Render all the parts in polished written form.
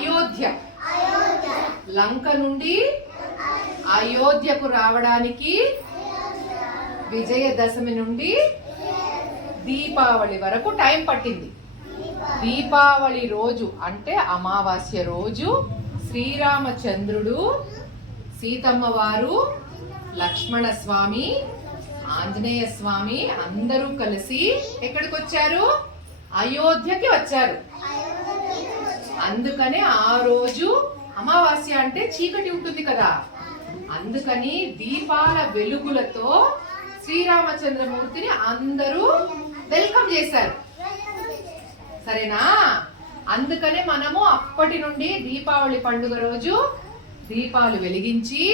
అయోధ్య, లంక నుండి అయోధ్యకు రావడానికి విజయదశమి నుండి దీపావళి వరకు టైం పట్టింది. దీపావళి రోజు అంటే అమావాస్య రోజు శ్రీరామచంద్రుడు, సీతమ్మ వారు, లక్ష్మణ స్వామి, ఆంజనేయ స్వామి అందరూ కలిసి ఎక్కడికి వచ్చారు? అయోధ్యకి వచ్చారు. అందుకనే ఆ రోజు అమావాస్య అంటే చీకటి ఉంటుంది కదా, అందుకని దీపాల వెలుగులతో శ్రీరామచంద్రమూర్తిని అందరూ వెల్కమ్ చేశారు. సరేనా? అందుకనే మనము అప్పటి నుండి దీపావళి పండుగ రోజు దీపాలు వెలిగించి,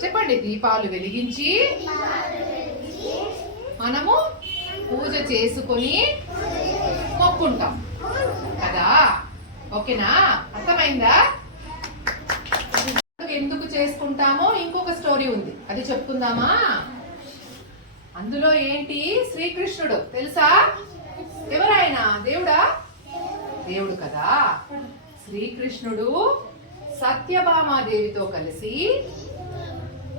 చెప్పండి, దీపాలు వెలిగించి మనము పూజ చేసుకొని మొక్కుంటాం కదా. ఓకేనా? అర్థమైందా? ఎందుకు చేసుకుంటామో ఇంకొక స్టోరీ ఉంది, అది చెప్పుకుందామా? అందులో ఏంటి, శ్రీకృష్ణుడు తెలుసా? ఎవరాయన? దేవుడా? దేవుడు కదా. శ్రీకృష్ణుడు సత్యభామాదేవితో కలిసి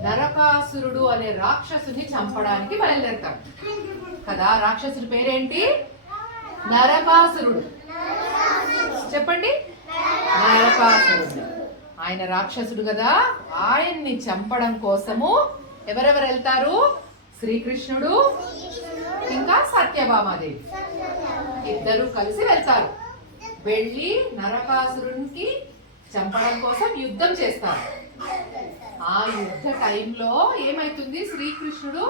నరకాసురుడు అనే రాక్షసుని చంపడానికి బయలుదేరతాడు కదా. రాక్షసుడి పేరేంటి? నరకాసురుడు. చెప్పండి, నరకాసురుడు. ఆయన రాక్షసుడు కదా. ఆయన్ని చంపడం కోసము ఎవరెవరు వెళ్తారు? శ్రీకృష్ణుడు ఇంకా సత్యభామాదేవి ఇద్దరు కలిసి వెళ్తారు. వెళ్ళి నరకాసురునికి చంపడం కోసం యుద్ధం చేస్తారు. ఆ యుద్ధ టైంలో ఏమైతుంది, శ్రీకృష్ణుడు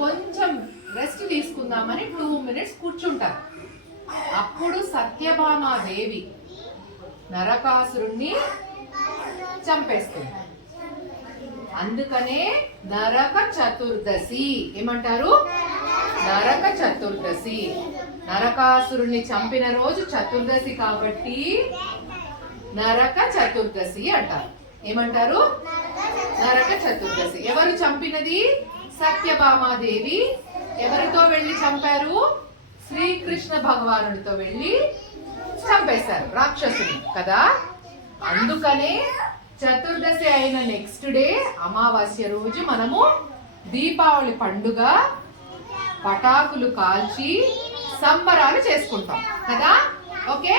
కొంచెం రెస్ట్ తీసుకుందామని 2 minutes కూర్చుంటారు. అప్పుడు సత్యభామాదేవి నరకాసురుణ్ణి చంపేస్తుంది. అందుకనే నరక చతుర్దశి ఏమంటారు? నరక చతుర్దశి. నరకాసురుణ్ణి చంపిన రోజు చతుర్దశి కాబట్టి నరక చతుర్దశి అంటారు. ఏమంటారు? నరక చతుర్దశి. ఎవరు చంపినది? సత్యభామాదేవి. ఎవరితో వెళ్ళి చంపారు? శ్రీకృష్ణ భగవానుడితో వెళ్ళి చంపేశారు రాక్షసుని కదా. అందుకనే చతుర్దశి అయిన నెక్స్ట్ డే అమావాస్య రోజు మనము దీపావళి పండుగ పటాకులు కాల్చి సంబరాలు చేసుకుంటాం కదా. ఓకే.